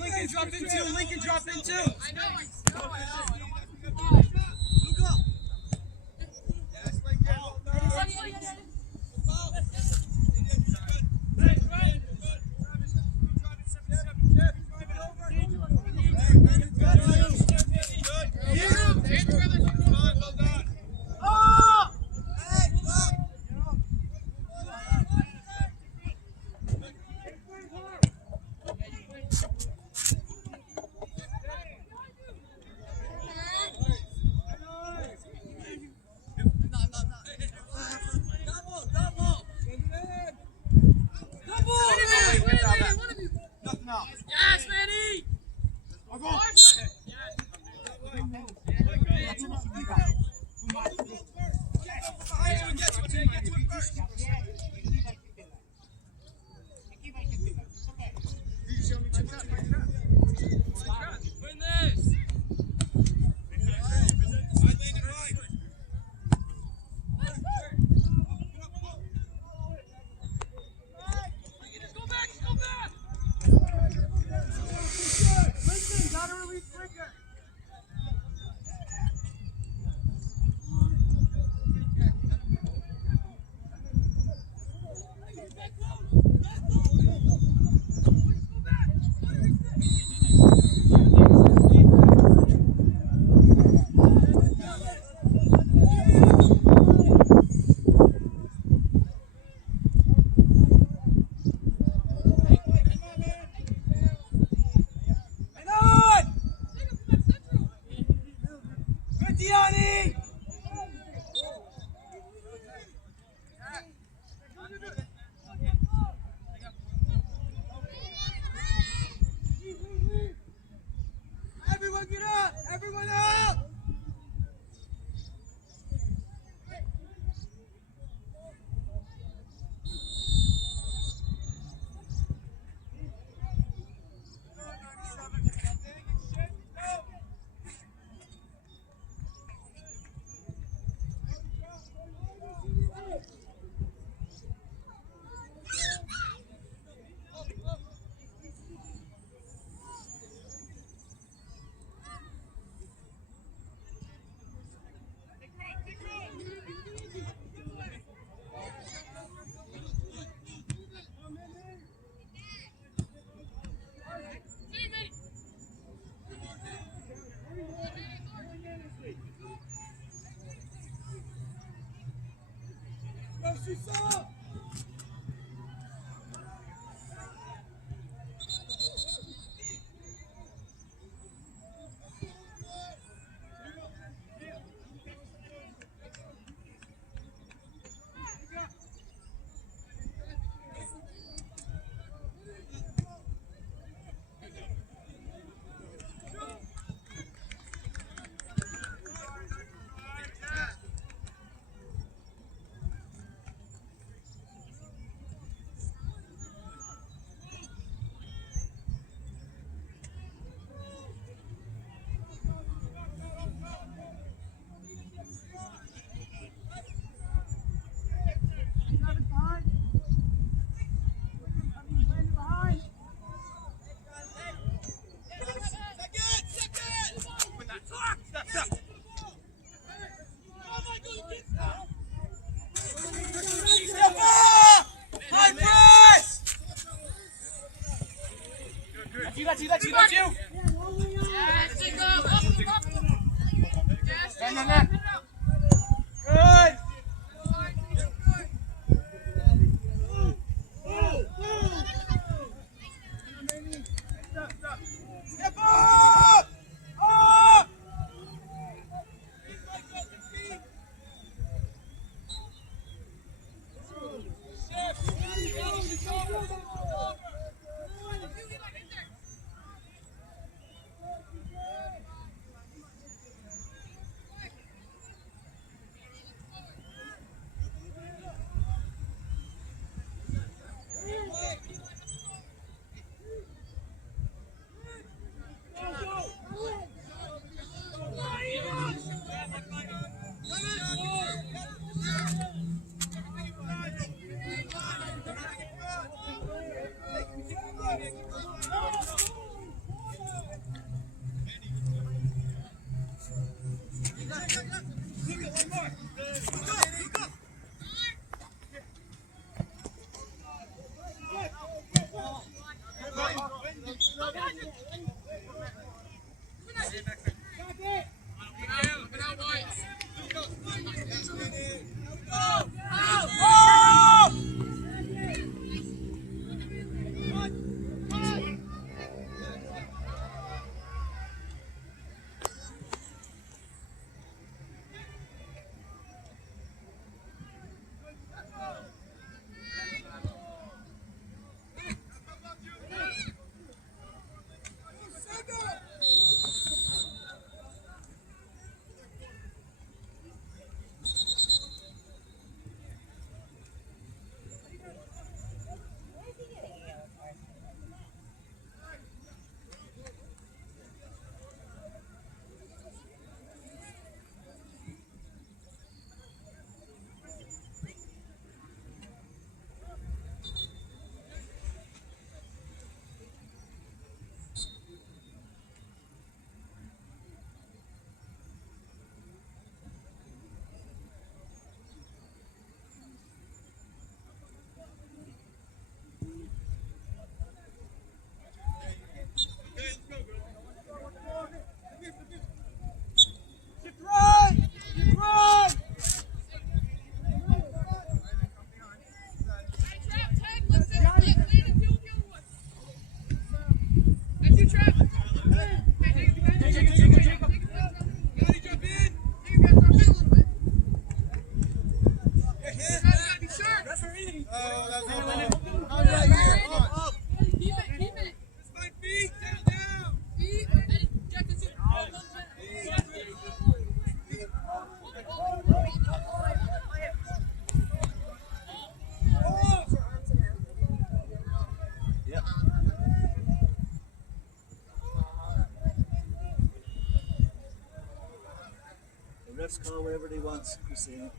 Lincoln drop in two. Lincoln drop in two. I know. Refs call whatever they want, Christina.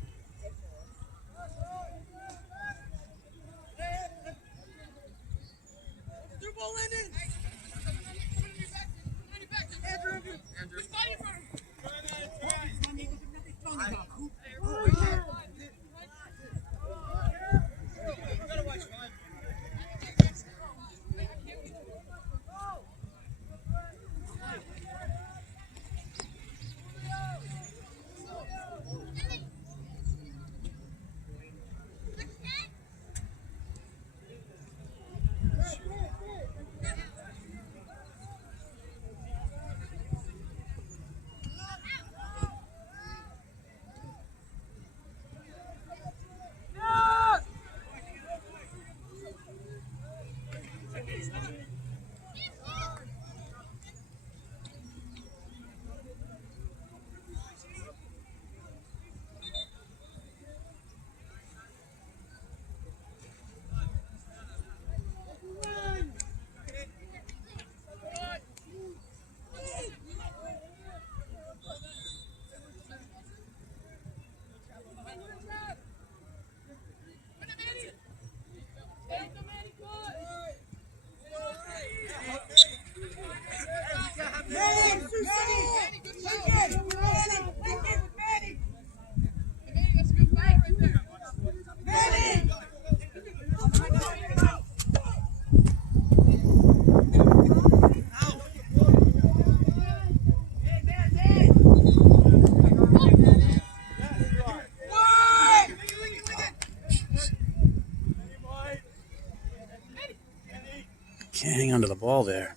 Can't hang on to the ball there.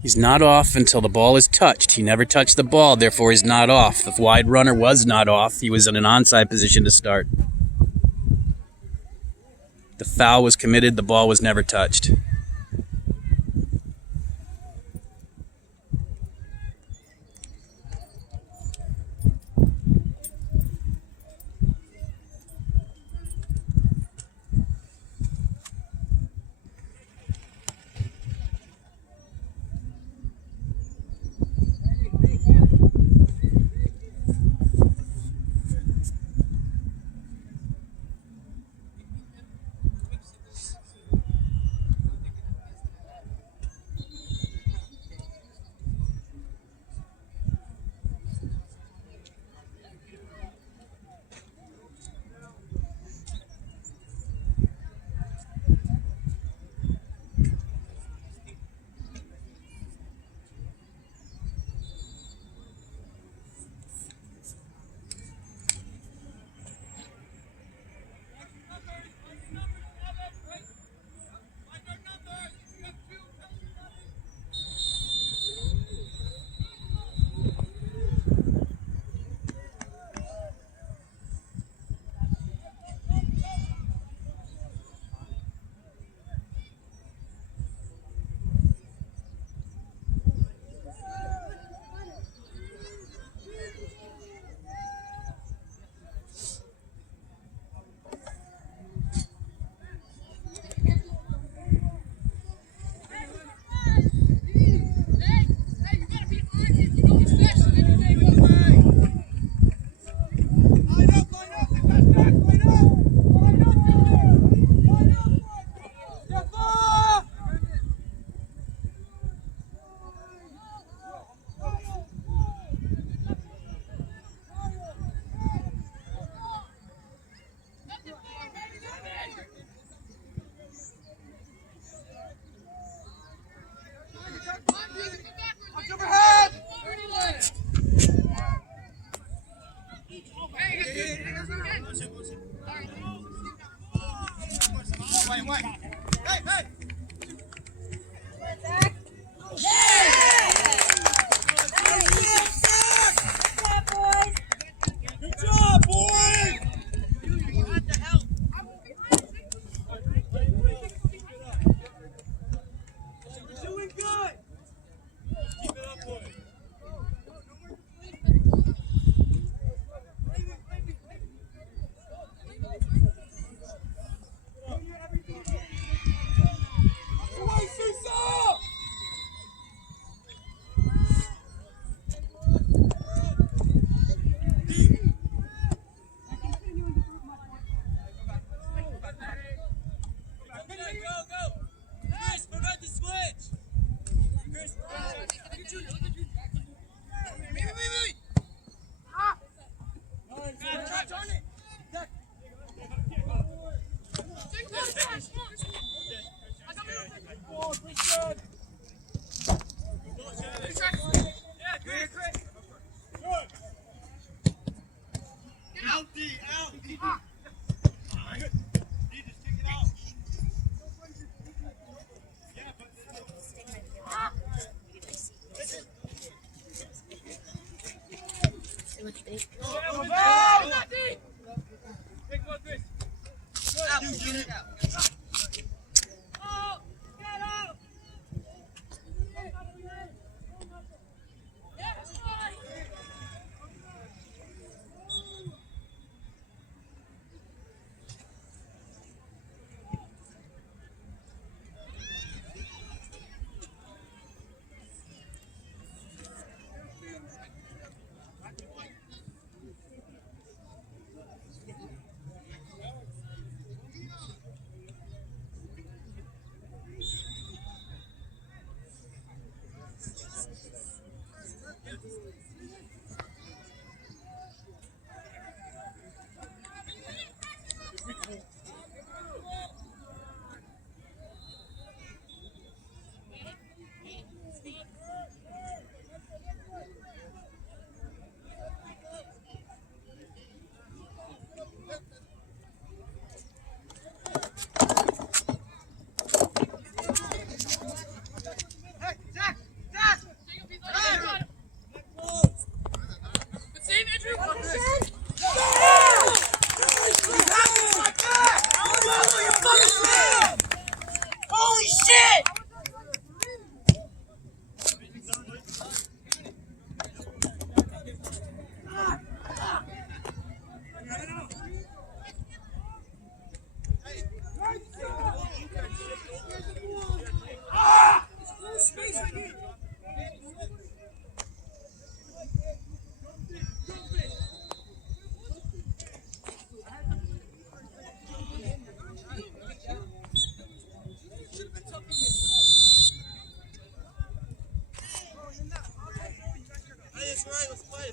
He's not off until the ball is touched. He never touched the ball, therefore he's not off. The wide runner was not off. He was in an onside position to start. The foul was committed. The ball was never touched.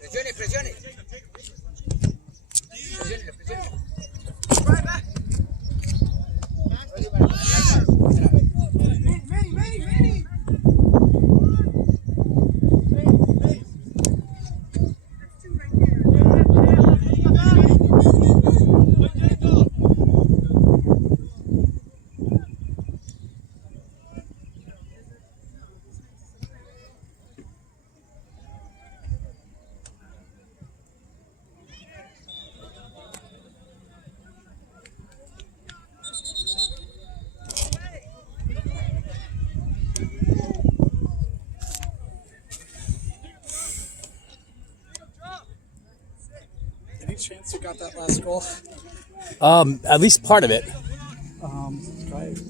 Presione, presione. Any chance you got that last goal? At least part of it.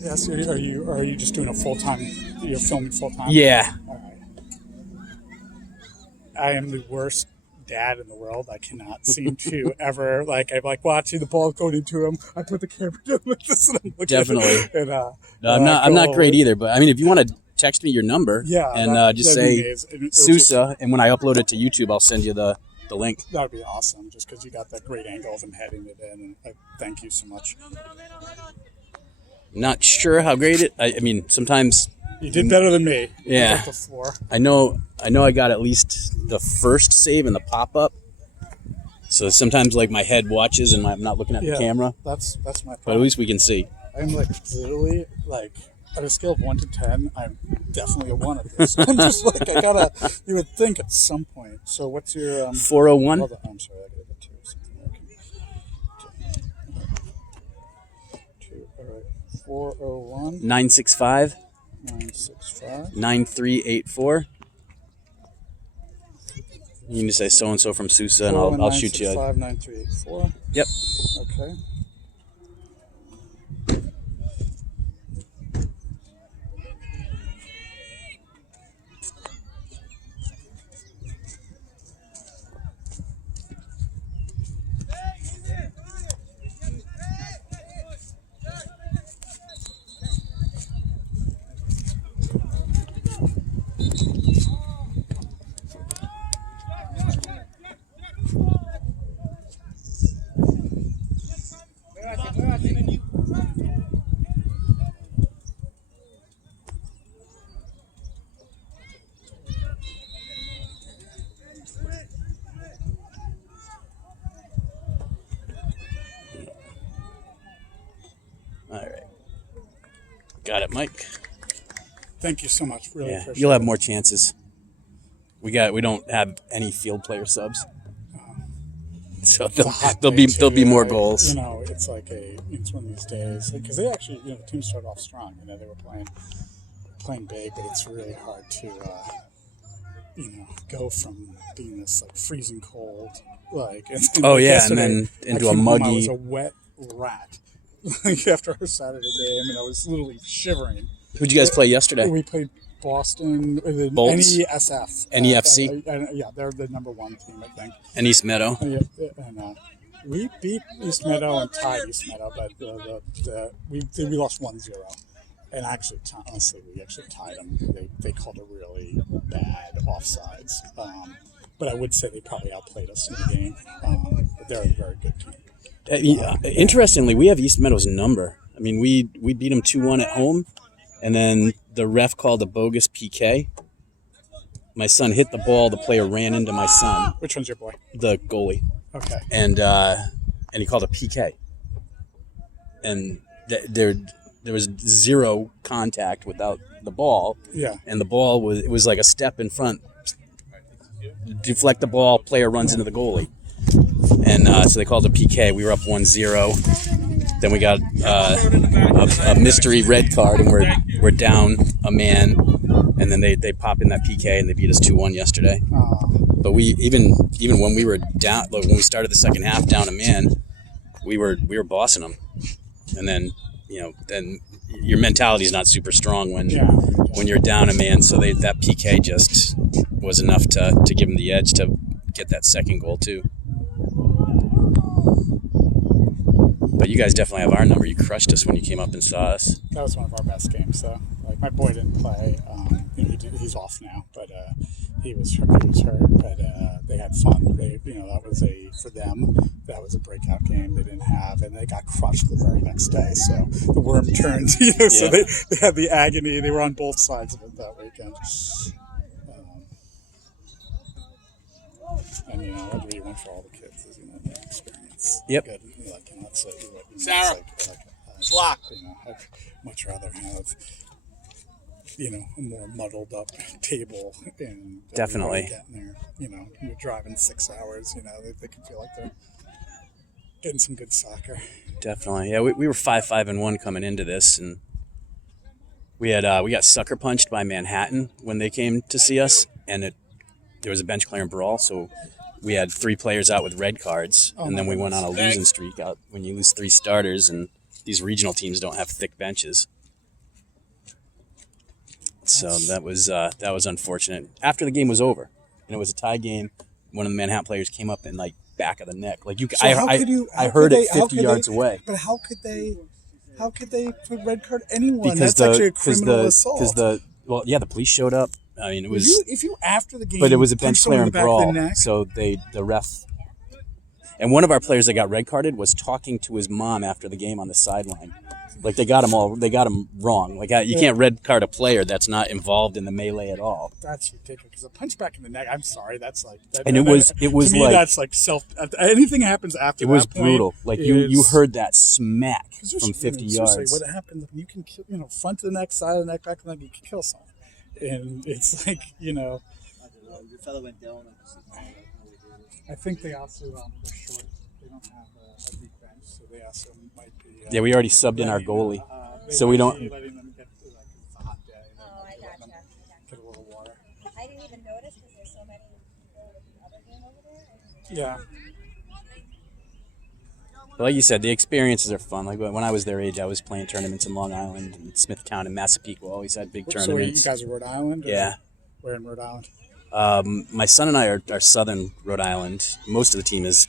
Yes. Are you just doing a full time? You're filming full time. Yeah. All right. I am the worst dad in the world. I cannot seem to ever I'm watching the ball going into him. I put the camera down like this and I'm looking Definitely. at it, and, No, I'm not great either. But I mean, if you want to text me your number, Yeah, and just say amazing. SUSA, and when I upload it to YouTube, I'll send you the link. That would be awesome, just because you got that great angle of him heading it in. And thank you so much. Not sure how great it. I mean, sometimes You did better than me. Yeah. You got the floor. I know I got at least the first save in the pop up. So sometimes my head watches and I'm not looking at the camera, That's my problem. but at least we can see. I'm literally at a scale of 1 to 10, I'm definitely a 1 at this. I'm just you would think at some point. So what's your 401. Hold on, I'm sorry, I gotta get to something. All right, 401 965 965 9384. You can just say so and so from SUSA, and I'll shoot you. 9384. Yep. Okay. All right. Got it, Mike. Thank you so much. Really Yeah, appreciate you'll have it. more chances. We don't have any field player subs, so there'll be more goals. You know, it's it's one of these days because they actually the team started off strong. They were playing big, but it's really hard to go from being this freezing cold and then into a muggy. I was a wet rat after our Saturday game, and I was literally shivering. Who'd you guys play yesterday? We played Boston, the Bolts? NESF. NEFC? Yeah, they're the number 1 team, I think. And East Meadow. And we beat East Meadow and tied East Meadow, but we lost 1-0. And actually, honestly, we actually tied them. They called a really bad offsides. But I would say they probably outplayed us in the game. But they're a very good team. Interestingly, we have East Meadow's number. I mean, we beat them 2-1 at home, and then the ref called a bogus PK. My son hit the ball. The player ran into my son. Which one's your boy? The goalie. Okay. And he called a PK. And there was zero contact without the ball. Yeah. And the ball was like a step in front. Deflect the ball, player runs into the goalie. And so they called a PK. We were up 1-0. Then we got a mystery red card, and we're down a man. And then they pop in that PK, and they beat us 2-1 yesterday. But we even when we were down, like when we started the second half down a man, we were bossing them, and then then your mentality is not super strong when you're down a man. So that PK just was enough to give them the edge to get that second goal too. But you guys definitely have our number. You crushed us when you came up and saw us. That was one of our best games. So, like, my boy didn't play. He's off now, but he was hurt. But they had fun. That was for them. That was a breakout game they didn't have, and they got crushed the very next day. So the worm turned. So they had the agony. They were on both sides of it that weekend. And what you want for all the kids is the experience. Yep. Good. That's Sarah. Flock. I'd much rather have a more muddled up table and definitely getting there. You're driving 6 hours. They can feel like they're getting some good soccer. Definitely, yeah. We were 5-5-1 coming into this, and we got sucker punched by Manhattan when they came to see us, and there was a bench clearing brawl, so we had 3 players out with red cards, and then we went on a losing streak out when you lose 3 starters, and these regional teams don't have thick benches. So that was unfortunate. After the game was over, and it was a tie game, one of the Manhattan players came up and back of the neck, I heard it 50 yards away. But how could they put red card anyone? Because that's actually a criminal assault. the police showed up. I mean, it was if you after the game, but it was a bench someone clearing in the back of the brawl. neck. So the ref, and one of our players that got red carded was talking to his mom after the game on the sideline. Like they got him wrong. Like you can't red card a player that's not involved in the melee at all. That's ridiculous. Because a punch back in the neck. I'm sorry. That's like. And it was to me, that's like anything happens after. It was that point brutal. Like you heard that smack from 50 yards. What happens? You can kill. Front of the neck, side of the neck, back of the neck. You can kill someone. And it's like, I don't know. The fellow went down. I think they also they're short. They don't have a big bench, so they also might be. Yeah, we already subbed in our goalie, so we don't. Letting them get it's a hot day. Oh, I gotcha. Get a little water. I didn't even notice because there's so many people with the other game over there. Yeah. But like you said, the experiences are fun. Like when I was their age, I was playing tournaments in Long Island, and Smithtown, and Massapequa always had big tournaments. So you guys are Rhode Island? Yeah. Where in Rhode Island? My son and I are southern Rhode Island. Most of the team is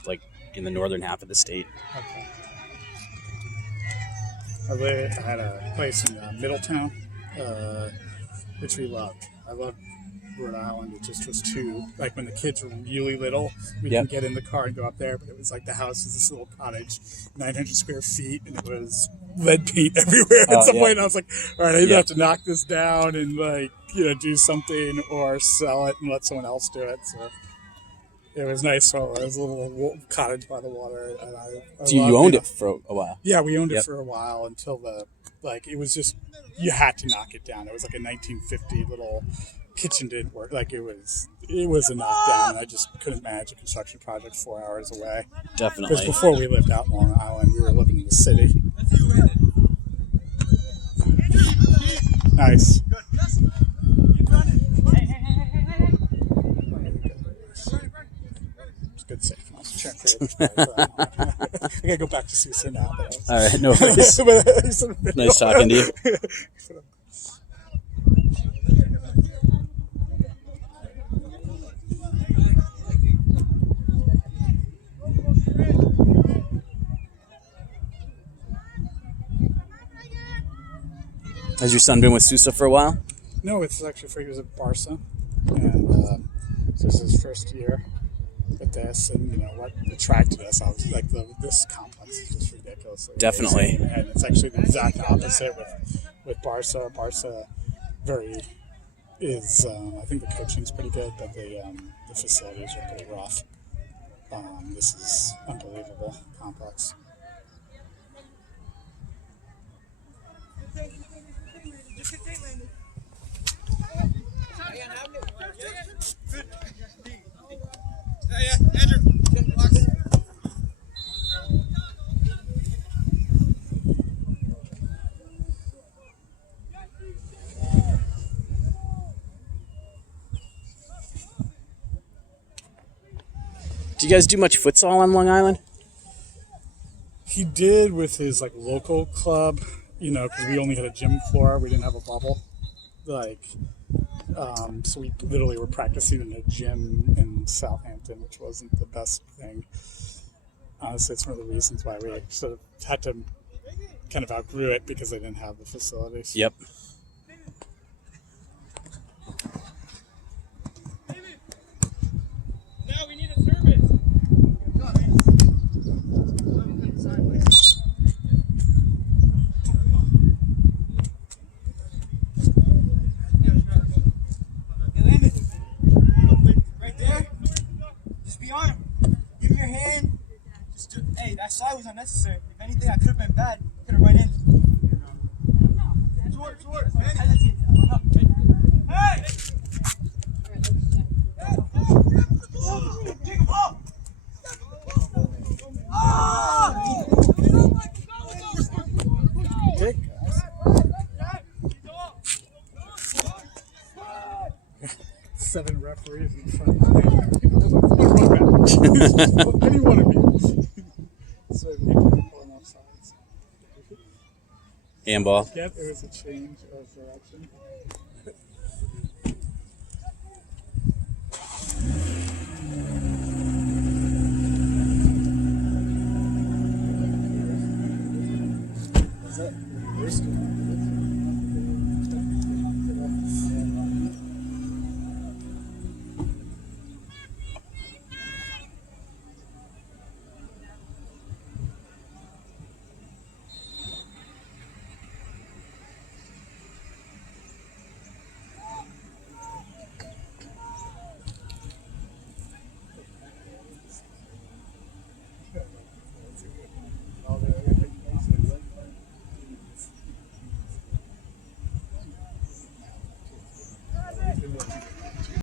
in the northern half of the state. Okay. I had a place in Middletown, which we loved. I loved Rhode Island. It just was too, when the kids were really little, we could get in the car and go up there, but it was the house was this little cottage, 900 square feet, and it was lead paint everywhere at some point. And I was like, all right, I either have to knock this down and do something or sell it and let someone else do it. So it was nice. So it was a little cottage by the water. And So you owned it for a while? Yeah, we owned it for a while until it was just, you had to knock it down. It was like a 1950 little kitchen didn't work. It was a knockdown, and I just couldn't manage a construction project 4 hours away. Definitely. Because before we lived out in Long Island, we were living in the city. Nice. It's good save. I was trying to figure I gotta go back to SUSA now. All right, no worries. Nice talking to you. Has your son been with SUSA for a while? No, it's actually he was at Barca, and so this is his first year with this. And what attracted us, I was this complex is just ridiculous. Definitely, amazing. And it's actually the exact opposite with Barca. Barca is I think the coaching's pretty good, but the facilities are pretty rough. This is unbelievable complex. you guys do much futsal on Long Island? He did with his like local club, you know, because we only had a gym floor. We didn't have a bubble. Like, so we literally were practicing in a gym in Southampton, which wasn't the best thing. Honestly, it's one of the reasons why we sort of had to kind of outgrew it because they didn't have the facilities. Yep. Now we need a service. Hey, Landon. Right there. Just be on him. Give him your hand. Just do, hey, that slide was unnecessary. If anything, I could have been bad. Could have run in. Towards. Hesitate. Hey! Take a ball! Ah! Okay. 7 referees in front. Any one of you. So you can pull enough sides. Handball. Yep, it was a change of direction. Is that reversed?